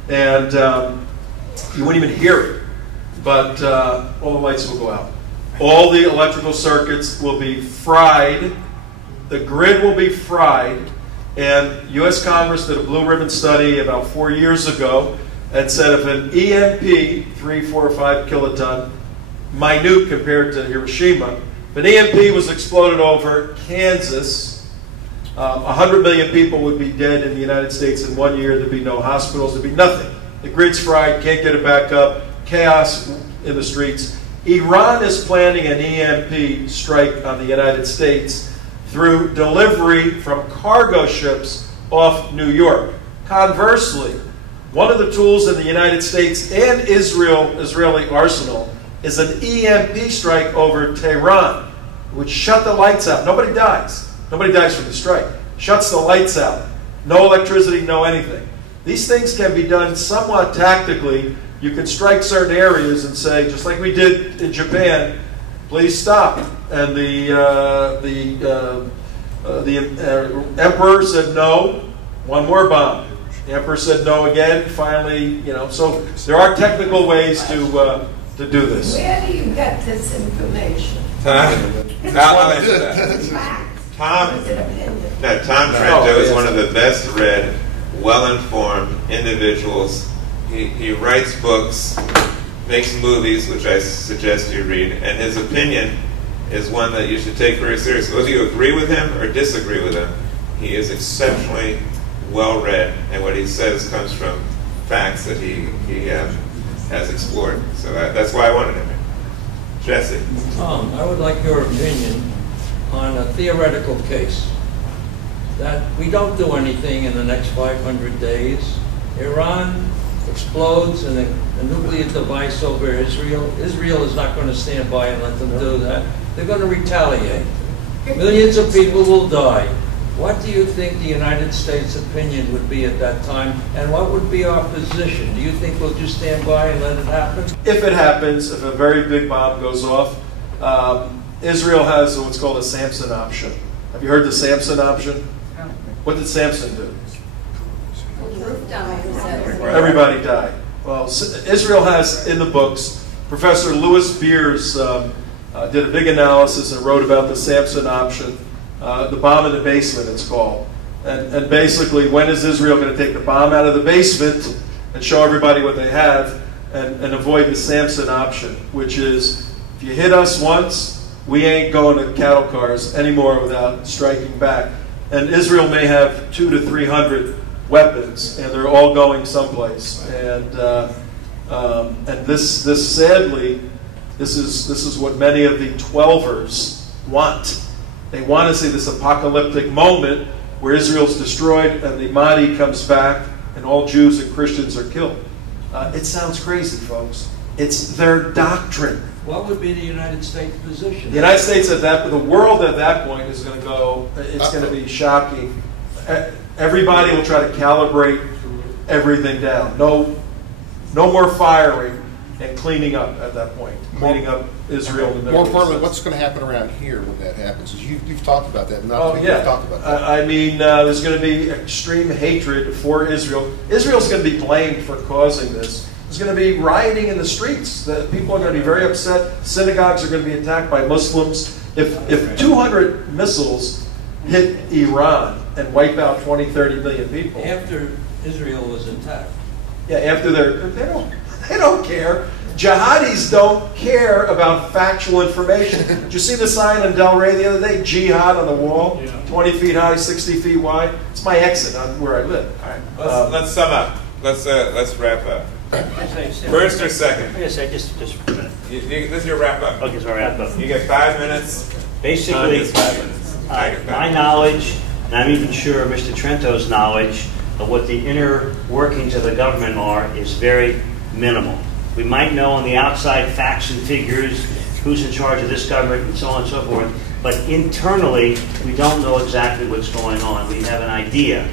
and you wouldn't even hear it, but all the lights will go out. All the electrical circuits will be fried. The grid will be fried. And U.S. Congress did a blue ribbon study about 4 years ago and said if an EMP, 3, 4, or 5 kiloton, minute compared to Hiroshima, if an EMP was exploded over Kansas, 100 million people would be dead in the United States in 1 year. There'd be no hospitals. There'd be nothing. The grid's fried. Can't get it back up. Chaos in the streets. Iran is planning an EMP strike on the United States through delivery from cargo ships off New York. Conversely, one of the tools in the United States and Israeli arsenal is an EMP strike over Tehran, which shut the lights out. Nobody dies. Nobody dies from the strike. Shuts the lights out. No electricity, no anything. These things can be done somewhat tactically. You can strike certain areas and say, just like we did in Japan, please stop. And the emperor said no. One more bomb. The emperor said no again. Finally, so there are technical ways to do this. Where do you get this information? Tom Trento is one of the best read, well-informed individuals. He writes books, makes movies, which I suggest you read, and his opinion is one that you should take very seriously. Whether you agree with him or disagree with him, he is exceptionally well-read, and what he says comes from facts that he has explored. So that's why I wanted him. Jesse. Tom, I would like your opinion on a theoretical case that we don't do anything in the next 500 days. Iran explodes and a nuclear device over Israel. Israel is not going to stand by and let them do that. They're going to retaliate. Millions of people will die. What do you think the United States' opinion would be at that time, and what would be our position? Do you think we'll just stand by and let it happen? If it happens, if a very big bomb goes off, Israel has what's called a Samson option. Have you heard the Samson option? What did Samson do? Everybody died. Well, Israel has in the books, Professor Louis Beers did a big analysis and wrote about the Samson option, the bomb in the basement it's called. And basically, when is Israel going to take the bomb out of the basement and show everybody what they have and avoid the Samson option, which is, if you hit us once, we ain't going to cattle cars anymore without striking back. And Israel may have 200 to 300 weapons, and they're all going someplace. And this sadly, this is what many of the 12ers want. They want to see this apocalyptic moment where Israel's destroyed and the Mahdi comes back and all Jews and Christians are killed. It sounds crazy, folks. It's their doctrine. What would be the United States position? The United States the world at that point is going to go, it's going to be shocking. Everybody will try to calibrate everything down. No more firing and cleaning up at that point. Cleaning up Israel. More importantly, what's going to happen around here when that happens? You've talked about that. You've talked about that. I mean, there's going to be extreme hatred for Israel. Israel's going to be blamed for causing this. There's going to be rioting in the streets. People are going to be very upset. Synagogues are going to be attacked by Muslims. If 200 missiles hit Iran and wipe out 20, 30 million people. After Israel was attacked. Yeah, after they don't care. Jihadis don't care about factual information. Did you see the sign on Del Rey the other day? Jihad on the wall, 20 feet high, 60 feet wide. It's my exit on where I live. All right. Let's sum up. Let's wrap up. First or second? Yes, just for a minute. This is your wrap up. Okay, so wrap up. You get 5 minutes. Basically, 5 minutes. my knowledge, and I'm even sure Mr. Trento's knowledge of what the inner workings of the government are, is very minimal. We might know on the outside facts and figures, who's in charge of this government and so on and so forth, but internally we don't know exactly what's going on. We have an idea.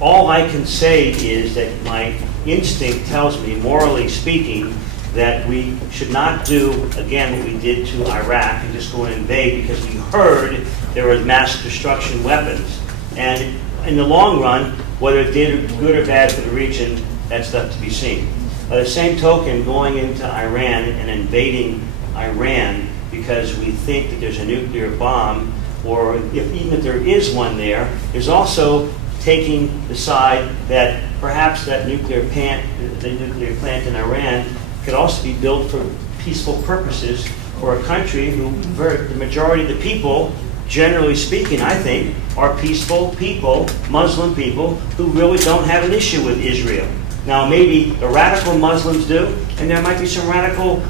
All I can say is that my instinct tells me, morally speaking, that we should not do, again, what we did to Iraq and just go and invade because we heard there were mass destruction weapons. And in the long run, whether it did good or bad for the region, that's left to be seen. By the same token, going into Iran and invading Iran because we think that there's a nuclear bomb, or even if there is one there, is also taking the side that perhaps that nuclear plant in Iran could also be built for peaceful purposes for a country who, the majority of the people, generally speaking, I think, are peaceful people, Muslim people, who really don't have an issue with Israel. Now, maybe the radical Muslims do, and there might be some radical,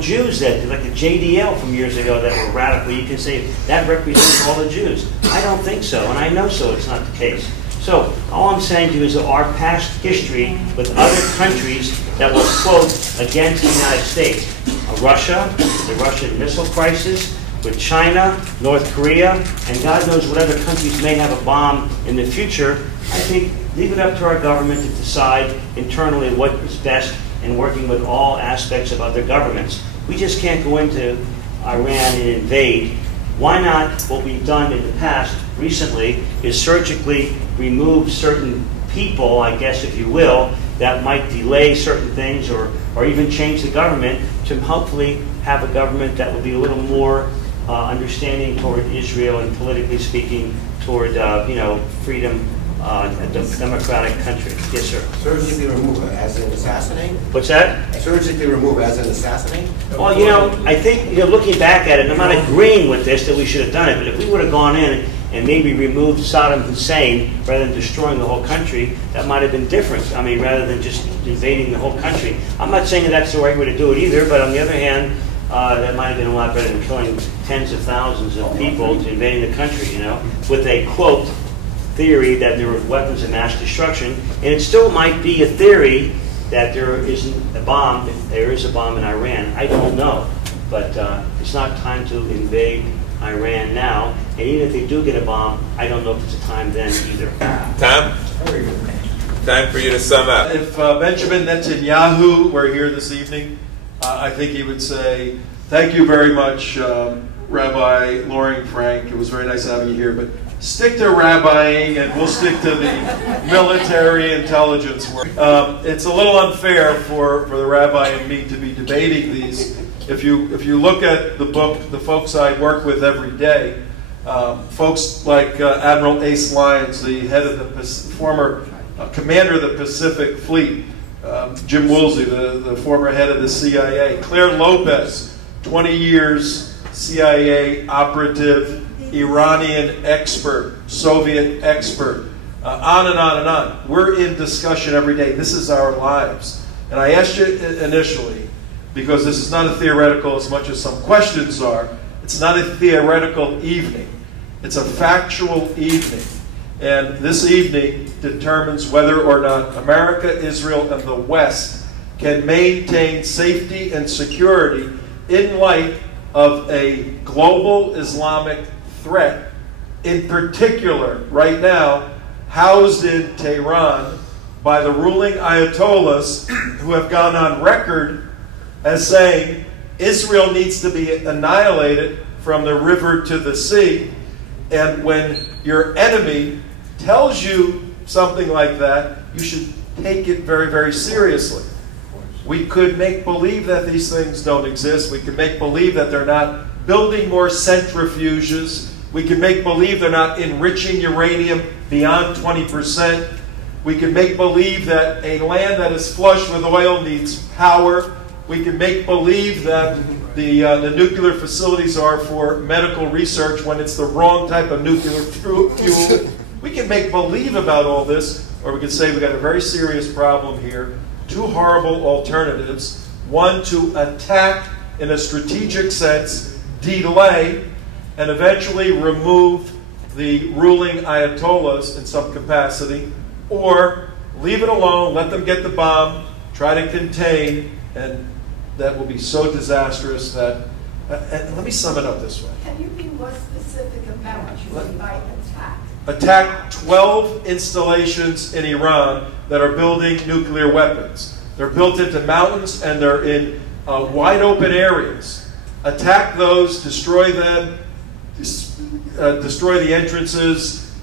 Jews that, like the JDL from years ago, that were radical. You can say that represents all the Jews. I don't think so, and I know so it's not the case. So, all I'm saying to you is that our past history with other countries that will quote against the United States, Russia, the Russian missile crisis, with China, North Korea, and God knows what other countries may have a bomb in the future, I think leave it up to our government to decide internally what is best in working with all aspects of other governments. We just can't go into Iran and invade. Why not, what we've done in the past recently, is surgically remove certain people, I guess if you will, that might delay certain things or even change the government to hopefully have a government that will be a little more understanding toward Israel and politically speaking toward freedom, a democratic country. Yes, sir. Surgically remove as in assassinate? What's that? Surgically remove as in assassinate? Well, I think looking back at it, I'm not agreeing with this that we should have done it, but if we would have gone in and maybe removed Saddam Hussein rather than destroying the whole country, that might have been different. I mean, rather than just invading the whole country. I'm not saying that that's the right way to do it either, but on the other hand, that might have been a lot better than killing tens of thousands of people to invading the country, with a, quote, theory that there were weapons of mass destruction. And it still might be a theory that there isn't a bomb, if there is a bomb in Iran. I don't know. But it's not time to invade Iran now. And even if they do get a bomb, I don't know if it's a time then either. Tom? Time for you to sum up. If Benjamin Netanyahu were here this evening, I think he would say, thank you very much, Rabbi Loring Frank. It was very nice having you here, but stick to rabbiing and we'll stick to the military intelligence work. It's a little unfair for the rabbi and me to be debating these. If you look at the book, the folks I work with every day, folks like Admiral Ace Lyons, the head of the former commander of the Pacific Fleet, Jim Woolsey, the former head of the CIA, Claire Lopez, 20 years CIA operative, Iranian expert, Soviet expert, on and on and on. We're in discussion every day. This is our lives. And I asked you initially, because this is not a theoretical as much as some questions are, it's not a theoretical evening. It's a factual evening. And this evening determines whether or not America, Israel, and the West can maintain safety and security in light of a global Islamic threat, in particular, right now, housed in Tehran by the ruling Ayatollahs who have gone on record as saying Israel needs to be annihilated from the river to the sea. And when your enemy tells you something like that, you should take it very, very seriously. We could make believe that these things don't exist. We could make believe that they're not building more centrifuges. We can make believe they're not enriching uranium beyond 20%. We can make believe that a land that is flush with oil needs power. We can make believe that the nuclear facilities are for medical research when it's the wrong type of nuclear fuel. We can make believe about all this, or we can say we've got a very serious problem here. Two horrible alternatives. One, to attack in a strategic sense, delay, and eventually remove the ruling Ayatollahs in some capacity, or leave it alone, let them get the bomb, try to contain, and that will be so disastrous that, and let me sum it up this way. Can you be more specific about what you mean by attack? Attack 12 installations in Iran that are building nuclear weapons. They're built into mountains and they're in wide open areas. Attack those, destroy them, destroy the entrances,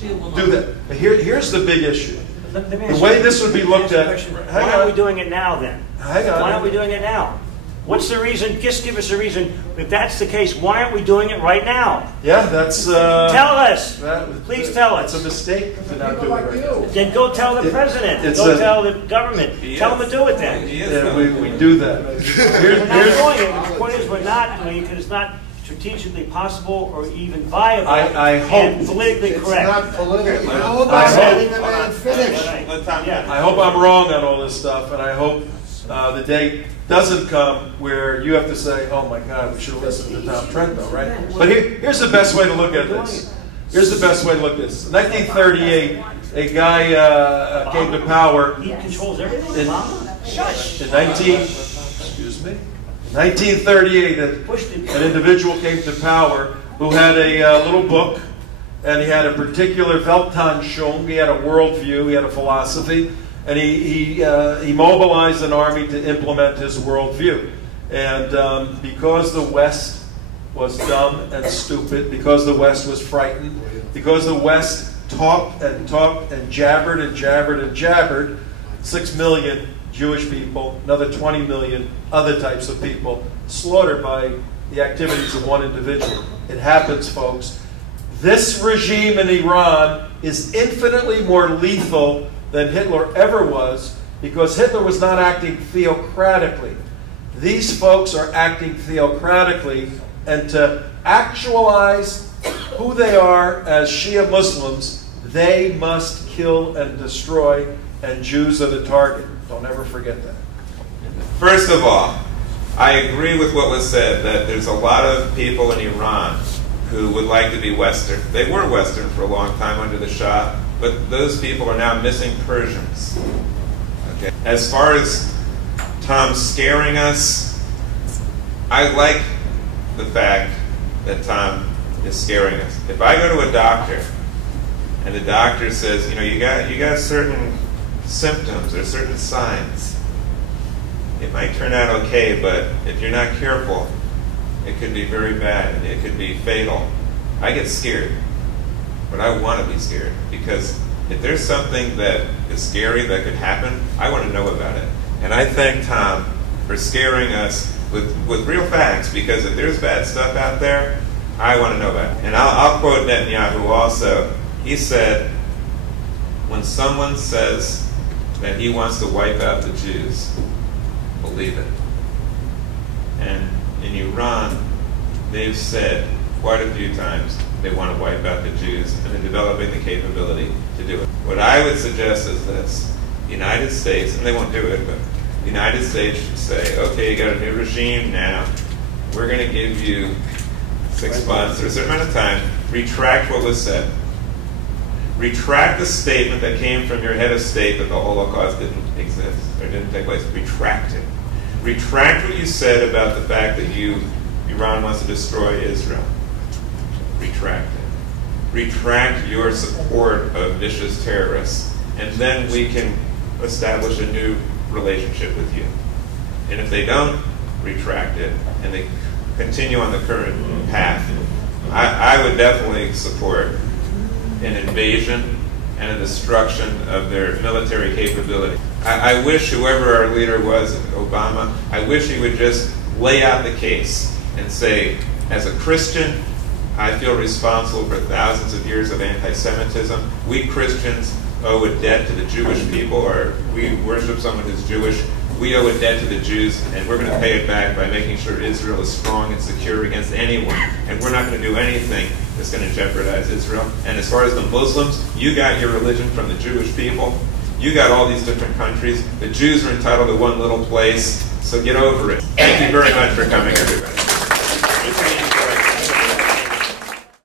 do that. Here's the big issue. The way this would be looked at. Why aren't we doing it now then? Hang on. Why aren't we doing it now? What's the reason? Just give us a reason. If that's the case, why aren't we doing it right now? Yeah, that's... tell us. Please tell us. It's a mistake to not do it right now. Then go tell the president. Go tell the government. Tell them to do it then. Yeah, we do that. We're not doing it. The point is we're not doing it because it's not strategically possible or even viable I hope. and politically correct. It's not politically. I hope I'm wrong on all this stuff, and I hope the day doesn't come where you have to say, oh my God, we should have listened to Tom Trento, right? But here's the best way to look at this. Here's the best way to look at this. In 1938, a guy came to power. He controls everything. In 1938, an individual came to power who had a little book, and he had a particular Weltanschauung. He had a worldview, he had a philosophy, and he mobilized an army to implement his worldview. And because the West was dumb and stupid, because the West was frightened, because the West talked and talked and jabbered and jabbered and jabbered, 6 million Jewish people, another 20 million other types of people slaughtered by the activities of one individual. It happens, folks. This regime in Iran is infinitely more lethal than Hitler ever was, because Hitler was not acting theocratically. These folks are acting theocratically, and to actualize who they are as Shia Muslims, they must kill and destroy, and Jews are the target. Don't ever forget that. First of all, I agree with what was said, that there's a lot of people in Iran who would like to be Western. They were Western for a long time under the Shah, but those people are now missing Persians. Okay. As far as Tom scaring us, I like the fact that Tom is scaring us. If I go to a doctor and the doctor says, you know, you got certain symptoms or certain signs, it might turn out okay, but if you're not careful, it could be very bad and it could be fatal. I get scared, but I want to be scared, because if there's something that is scary that could happen, I want to know about it. And I thank Tom for scaring us with real facts, because if there's bad stuff out there, I want to know about it. And I'll quote Netanyahu also. He said, when someone says that he wants to wipe out the Jews, believe it. And in Iran, they've said quite a few times they want to wipe out the Jews, and they're developing the capability to do it. What I would suggest is this: the United States, and they won't do it, but the United States should say, okay, you got a new regime now, we're going to give you 6 months or a certain amount of time, retract what was said. Retract the statement that came from your head of state that the Holocaust didn't exist or didn't take place. Retract it. Retract what you said about the fact that Iran wants to destroy Israel. Retract it. Retract your support of vicious terrorists, and then we can establish a new relationship with you. And if they don't retract it and they continue on the current path, I would definitely support an invasion and a destruction of their military capability. I wish whoever our leader was, Obama, I wish he would just lay out the case and say, as a Christian, I feel responsible for thousands of years of anti-Semitism. We Christians owe a debt to the Jewish people, or we worship someone who's Jewish. We owe a debt to the Jews, and we're going to pay it back by making sure Israel is strong and secure against anyone. And we're not going to do anything that's going to jeopardize Israel. And as far as the Muslims, you got your religion from the Jewish people. You got all these different countries. The Jews are entitled to one little place, so get over it. Thank you very much for coming, everybody.